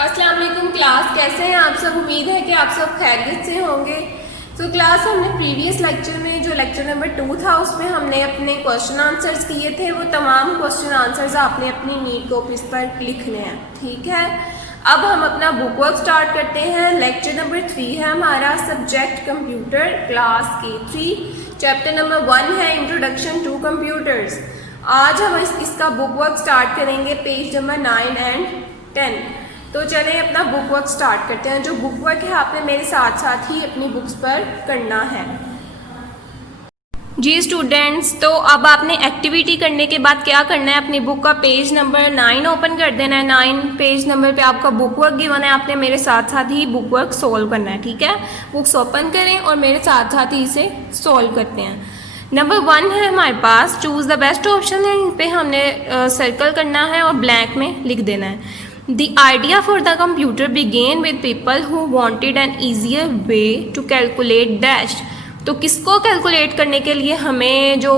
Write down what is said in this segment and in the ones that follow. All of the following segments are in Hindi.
अस्सलाम वालेकुम क्लास, कैसे हैं आप सब। उम्मीद है कि आप सब खैरियत से होंगे। तो क्लास हमने प्रीवियस लेक्चर में जो लेक्चर नंबर 2 था उसमें हमने अपने क्वेश्चन आंसर्स किए थे। वो तमाम क्वेश्चन आंसर्स आपने अपनी नीट कॉपीज पर लिखने हैं, ठीक है। अब हम अपना बुक वर्क स्टार्ट करते हैं। लेक्चर नंबर 3 है हमारा, subject computer, class K3, chapter number 1 है इंट्रोडक्शन टू कंप्यूटर्स। आज हम इसका बुक वर्क स्टार्ट करेंगे, पेज नंबर 9 एंड 10। तो चलें अपना बुक वर्क स्टार्ट करते हैं। जो बुक वर्क है आपने मेरे साथ साथ ही अपनी बुक्स पर करना है। जी स्टूडेंट्स, तो अब आपने एक्टिविटी करने के बाद क्या करना है, अपनी बुक का पेज नंबर 9 ओपन कर देना है। 9 पेज नंबर पे आपका बुक वर्क गिवन है, आपने मेरे साथ साथ ही बुक वर्क सोल्व करना है, ठीक है। बुक्स ओपन करें और मेरे साथ साथ ही इसे सोल्व करते हैं। नंबर 1 है हमारे पास, चूज़ द बेस्ट ऑप्शन है। इन पर हमने सर्कल करना है और ब्लैंक में लिख देना है। The idea for the computer began with people who wanted an easier way to calculate dash। तो किसको कैलकुलेट करने के लिए हमें जो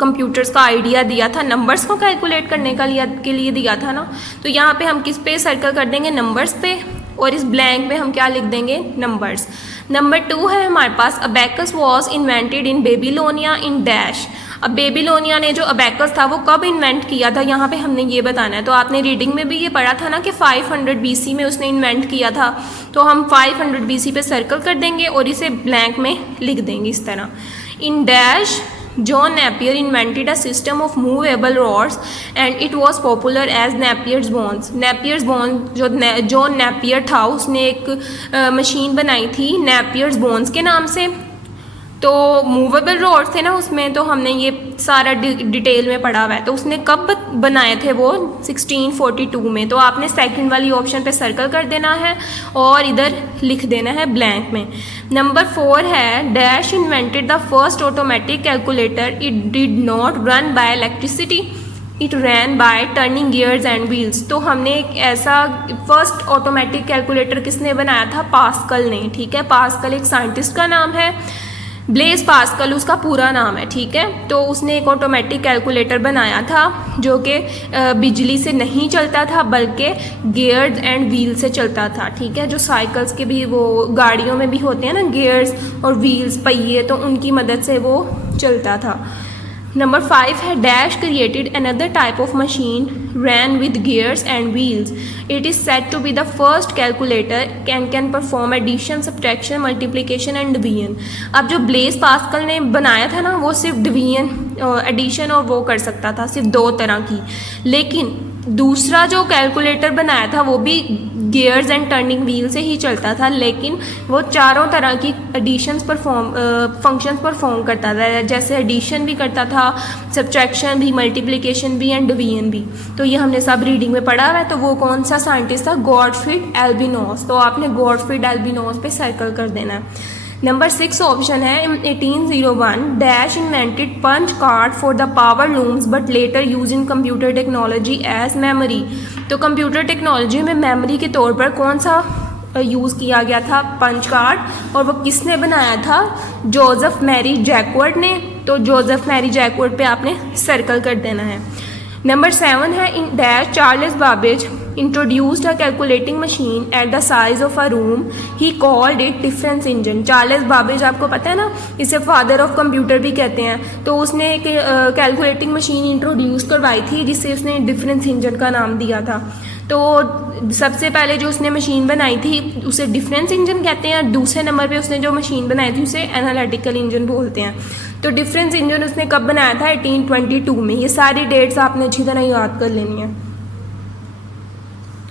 कंप्यूटर्स का आइडिया दिया था, नंबर्स को कैलकुलेट करने के लिए दिया था ना। तो यहाँ पे हम किस पे सर्कल कर देंगे, नंबर्स पे, और इस ब्लैंक में हम क्या लिख देंगे, नंबर्स। नंबर 2 है हमारे पास, abacus was invented in Babylonia in dash. अब बेबीलोनिया ने जो अबैकस था वो कब इन्वेंट किया था, यहाँ पे हमने ये बताना है। तो आपने रीडिंग में भी ये पढ़ा था ना कि 500 BC में उसने इन्वेंट किया था। तो हम 500 BC पे सर्कल कर देंगे और इसे ब्लैंक में लिख देंगे इस तरह। In dash John Napier invented a system of movable rods and it was popular as Napier's bones. Napier's bones जो जॉन नेपियर था उसने एक मशीन बनाई थी नेपियर्स बोन्स के नाम से। तो मूवेबल रॉड्स थे ना उसमें, तो हमने ये सारा डिटेल में पढ़ा हुआ है। तो उसने कब बनाए थे वो, 1642 में। तो आपने सेकंड वाली ऑप्शन पे सर्कल कर देना है और इधर लिख देना है ब्लैंक में। नंबर 4 है, dash invented the first automatic calculator, it did not run by electricity, it ran by turning gears and wheels. तो हमने एक ऐसा फर्स्ट ऑटोमेटिक कैलकुलेटर किसने बनाया था, पास्कल ने, ठीक है। पास्कल एक साइंटिस्ट का नाम है, ब्लेज पास्कल उसका पूरा नाम है, ठीक है। तो उसने एक ऑटोमेटिक कैलकुलेटर बनाया था जो कि बिजली से नहीं चलता था बल्कि गियर्स एंड व्हील से चलता था, ठीक है। जो साइकिल्स के भी वो गाड़ियों में भी होते हैं ना गियर्स और व्हील्स, पहिए, तो उनकी मदद से वो चलता था। नंबर 5 है, dash created another type of machine ran with gears and wheels, it is said to be the first calculator can perform addition, subtraction, multiplication and division. अब जो ब्लेज पास्कल ने बनाया था ना वो सिर्फ डिवीजन, एडिशन और वो कर सकता था, सिर्फ 2 तरह की। लेकिन दूसरा जो कैलकुलेटर बनाया था वो भी गियर्स एंड टर्निंग व्हील से ही चलता था, लेकिन वो चारों तरह की एडिशंस फंक्शंस परफॉर्म करता था। जैसे एडिशन भी करता था, सब्ट्रैक्शन भी, मल्टीप्लिकेशन भी एंड डिवीजन भी। तो ये हमने सब रीडिंग में पढ़ा हुआ है। तो वो कौन सा साइंटिस्ट था, गॉडफ्रीड एल्बिनॉस। तो आपने गॉडफ्रीड एल्बिनॉस पे सर्कल कर देना है। नंबर 6 ऑप्शन है, 1801 dash invented punch card for the power looms but later use in computer technology as memory. तो कंप्यूटर टेक्नोलॉजी में मेमोरी के तौर पर कौन सा यूज़ किया गया था, पंच कार्ड, और वो किसने बनाया था, जोसेफ मैरी जैकवर्ड ने। तो जोसेफ मैरी जैकवर्ड पे आपने सर्कल कर देना है। नंबर 7 है, in dash Charles Babbage introduced a calculating machine at the size of a room, he called it difference engine. Charles Babbage आपको पता है ना, इसे फादर ऑफ कंप्यूटर भी कहते हैं। तो उसने एक कैलकुलेटिंग मशीन इंट्रोड्यूस करवाई थी जिससे उसने डिफरेंस इंजन का नाम दिया था। तो सबसे पहले जो उसने मशीन बनाई थी उसे डिफरेंस इंजन कहते हैं, और दूसरे नंबर पे उसने जो मशीन बनाई थी उसे एनालिटिकल इंजन बोलते हैं। तो डिफरेंस इंजन उसने कब बनाया था, 1822 में। ये सारी डेट्स आपने अच्छी तरह याद कर लेनी है।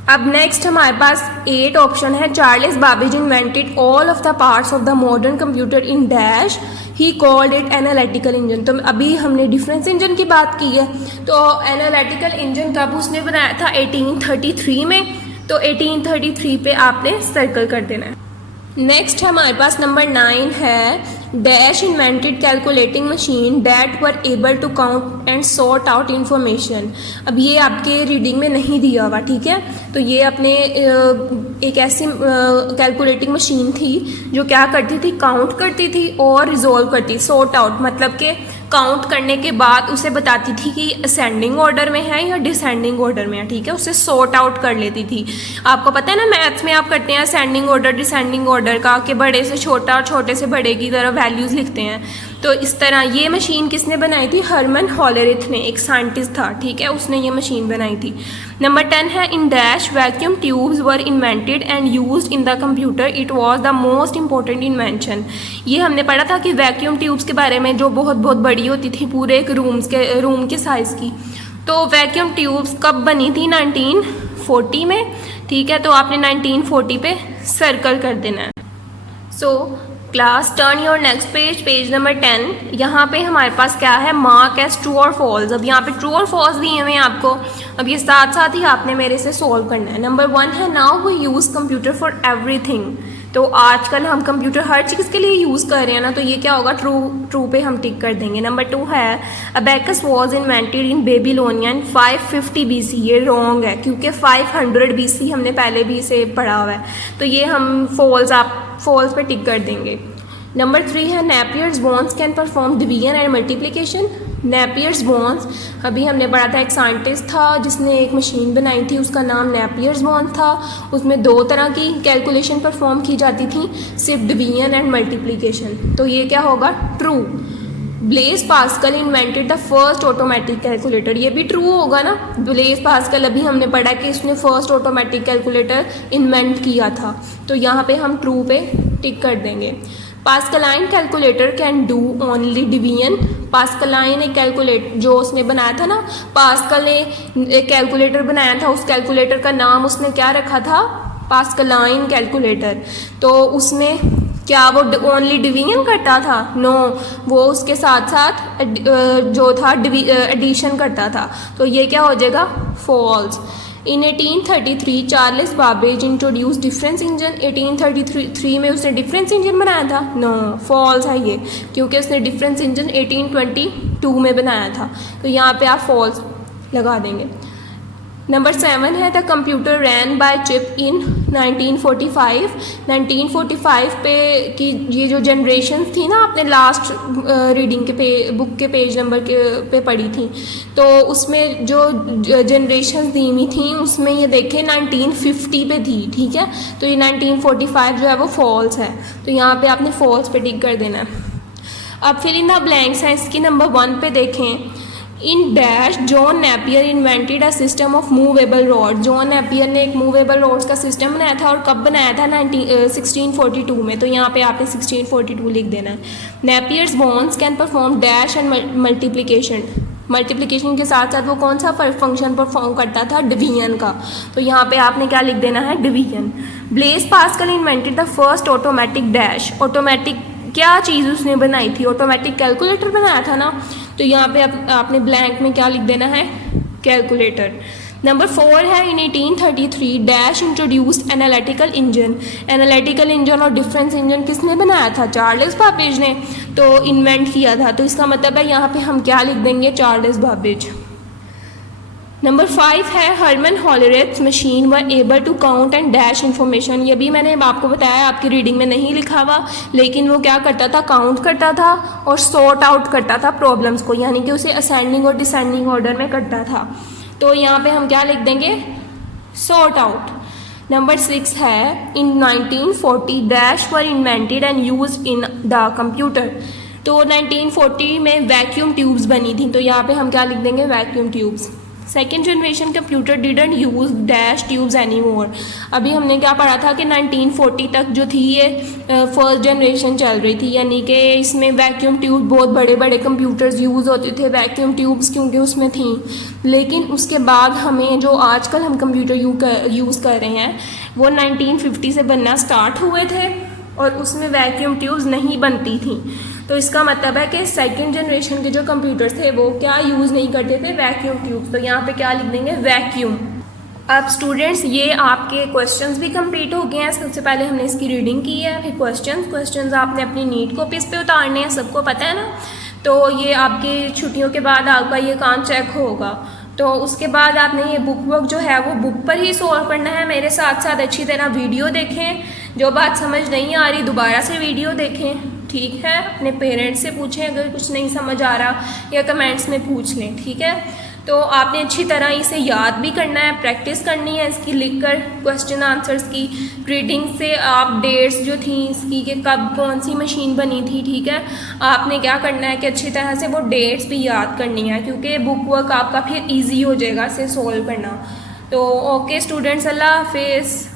अब नेक्स्ट हमारे पास 8 ऑप्शन है, Charles Babbage invented all of the parts of the modern computer in dash, he called it analytical engine. तो अभी हमने डिफरेंस इंजन की बात की है। तो एनालिटिकल इंजन कब उसने बनाया था, 1833 में। तो 1833 पे आपने सर्कल कर देना है। नेक्स्ट हमारे पास नंबर 9 है, dash invented calculating machine that were able to count and sort out information. अब ये आपके रीडिंग में नहीं दिया हुआ, ठीक है। तो ये अपने एक ऐसी कैलकुलेटिंग मशीन थी जो क्या करती थी, काउंट करती थी और रिजॉल्व करती, सॉर्ट आउट मतलब कि काउंट करने के बाद उसे बताती थी कि असेंडिंग ऑर्डर में है या डिसेंडिंग ऑर्डर में है, ठीक है, उसे सॉर्ट आउट कर लेती थी। आपको पता है ना मैथ्स में आप करते हैं असेंडिंग ऑर्डर डिसेंडिंग ऑर्डर का, कि बड़े से छोटा और छोटे से बड़े की तरह वैल्यूज़ लिखते हैं। तो इस तरह ये मशीन किसने बनाई थी? हर्मन हॉलरिथ ने, एक साइंटिस्ट था, ठीक है, उसने ये मशीन बनाई थी। नंबर 10 है in dash vacuum tubes were invented and used in the computer, it was the most important invention. ये हमने पढ़ा था कि वैक्यूम ट्यूब्स के बारे में, जो बहुत बहुत बड़ी होती थी, पूरे एक रूम के साइज़ की। तो वैक्यूम ट्यूब्स कब बनी थी? 1940 में, ठीक है। तो आपने 1940 पे सर्कल कर देना है। So class turn your next page, page number 10। यहाँ पे हमारे पास क्या है? मार्क एज ट्रू और फॉल्स। अब यहाँ पे ट्रू और फॉल्स दिए हुए हैं आपको, अब ये साथ साथ ही आपने मेरे से सॉल्व करना है। नंबर 1 है now we use computer for everything. तो आजकल हम कंप्यूटर हर चीज़ के लिए यूज़ कर रहे हैं ना, तो ये क्या होगा? ट्रू पे हम टिक कर देंगे। नंबर 2 है abacus was invented in Babylonia in 550 BC। ये रॉन्ग है क्योंकि 500 BC हमने पहले भी इसे पढ़ा हुआ है, तो ये हम फॉल्स पे टिक कर देंगे। नंबर 3 है Napier's bones can perform division and multiplication. Napier's bones अभी हमने पढ़ा था, एक साइंटिस्ट था जिसने एक मशीन बनाई थी, उसका नाम नेपियर्स बोन्स था। उसमें 2 तरह की कैलकुलेशन परफॉर्म की जाती थी, सिर्फ डिवीजन एंड मल्टीप्लिकेशन। तो ये क्या होगा? True. Blaise Pascal invented the first automatic calculator. ये भी ट्रू होगा ना? ब्लेज पास्कल अभी हमने पढ़ा कि इसने फर्स्ट ऑटोमेटिक कैलकुलेटर इन्वेंट किया था, तो यहाँ पे हम ट्रू पे टिक कर देंगे। Pascaline calculator can do only division. Pascaline एक कैलकुलेटर जो उसने बनाया था ना, पास्कल ने एक कैलकुलेटर बनाया था, उस कैलकुलेटर का नाम उसने क्या रखा था? Pascaline calculator. तो उसमें क्या वो ओनली डिवीजन करता था? नो, वो उसके साथ साथ जो था एडिशन करता था। तो ये क्या हो जाएगा? फॉल्स। इन 1833 Charles Babbage introduce difference engine. 1833 में उसने डिफरेंस इंजन बनाया था? नो, फॉल्स है ये, क्योंकि उसने डिफरेंस इंजन 1822 में बनाया था। तो यहाँ पे आप फॉल्स लगा देंगे। नंबर 7 है the computer ran by chip in 1945। 1945 पे की ये जो जनरेशन थी ना, आपने लास्ट रीडिंग के बुक के पेज नंबर पे पढ़ी थी, तो उसमें जो जनरेशन दी हुई थी उसमें ये देखें 1950 पे थी, ठीक है। तो ये 1945 जो है वो फॉल्स है, तो यहाँ पे आपने फॉल्स पे टिक कर देना है। अब फिर इन द ब्लैंक्स है, इसकी नंबर 1 पे देखें। इन dash John Napier invented a system of movable rod. John Napier ने एक मूवेबल रॉड्स का सिस्टम बनाया था, और कब बनाया था? 1642 में। तो यहाँ पे आपने 1642 लिख देना है। Napier's bones can perform dash and multiplication. Multiplication के साथ साथ वो कौन सा फंक्शन परफॉर्म करता था? डिवीजन का। तो यहाँ पे आपने क्या लिख देना है? Division. Blaise Pascal invented the first automatic dash. Automatic क्या चीज़ उसने बनाई थी? ऑटोमेटिक कैलकुलेटर बनाया था ना, तो यहाँ पे आपने ब्लैंक में क्या लिख देना है? कैलकुलेटर। नंबर 4 है इन 1833 dash introduced analytical engine. Analytical engine और डिफरेंस इंजन किसने बनाया था? चार्ल्स बाबेज ने तो इन्वेंट किया था, तो इसका मतलब है यहाँ पे हम क्या लिख देंगे? Charles Babbage. नंबर 5 है Herman Hollerith machine were able to count and dash information. ये भी मैंने आपको बताया, आपकी रीडिंग में नहीं लिखा हुआ, लेकिन वो क्या करता था? काउंट करता था और सॉर्ट आउट करता था प्रॉब्लम्स को, यानी कि उसे असेंडिंग और डिसेंडिंग ऑर्डर में करता था। तो यहाँ पे हम क्या लिख देंगे? Sort out. नंबर 6 है इन 1940 dash were invented and use in the computer. तो 1940 में वैक्यूम ट्यूब्स बनी थी, तो यहाँ पे हम क्या लिख देंगे? Vacuum tubes. Second generation computer didn't use dash tubes any more. अभी हमने क्या पढ़ा था कि 1940 तक जो थी ये फर्स्ट जनरेशन चल रही थी, यानी कि इसमें वैक्यूम ट्यूब, बहुत बड़े बड़े कंप्यूटर्स यूज़ होते थे वैक्यूम ट्यूब्स क्योंकि उसमें थी। लेकिन उसके बाद हमें जो आजकल हम कंप्यूटर यूज़ कर रहे हैं वो 1950 से बनना स्टार्ट हुए थे, और उसमें वैक्यूम ट्यूब्स नहीं बनती थी। तो इसका मतलब है कि सेकंड जनरेशन के जो कंप्यूटर थे वो क्या यूज़ नहीं करते थे? Vacuum tubes. तो यहाँ पे क्या लिख देंगे? वैक्यूम। अब स्टूडेंट्स ये आपके क्वेश्चंस भी कंप्लीट हो गए हैं। सबसे पहले हमने इसकी रीडिंग की है, फिर क्वेश्चंस आपने अपनी नीट कॉपीज़ पे उतारने हैं, सबको पता है ना। तो ये आपकी छुट्टियों के बाद आपका ये काम चेक होगा, तो उसके बाद आपने ये बुक वर्क जो है वो बुक पर ही सॉल्व करना है। मेरे साथ साथ अच्छी तरह वीडियो देखें, जो बात समझ नहीं आ रही दोबारा से वीडियो देखें, ठीक है। अपने पेरेंट्स से पूछें अगर कुछ नहीं समझ आ रहा, या कमेंट्स में पूछ लें, ठीक है। तो आपने अच्छी तरह इसे याद भी करना है, प्रैक्टिस करनी है इसकी लिखकर, क्वेश्चन आंसर्स की रीडिंग से आप डेट्स जो थी इसकी कि कब कौन सी मशीन बनी थी, ठीक है। आपने क्या करना है कि अच्छी तरह से वो डेट्स भी याद करनी है, क्योंकि बुक वर्क आपका फिर ईजी हो जाएगा इसे सोल्व करना। तो ओके स्टूडेंट्स, अल्लाह हाफिज़।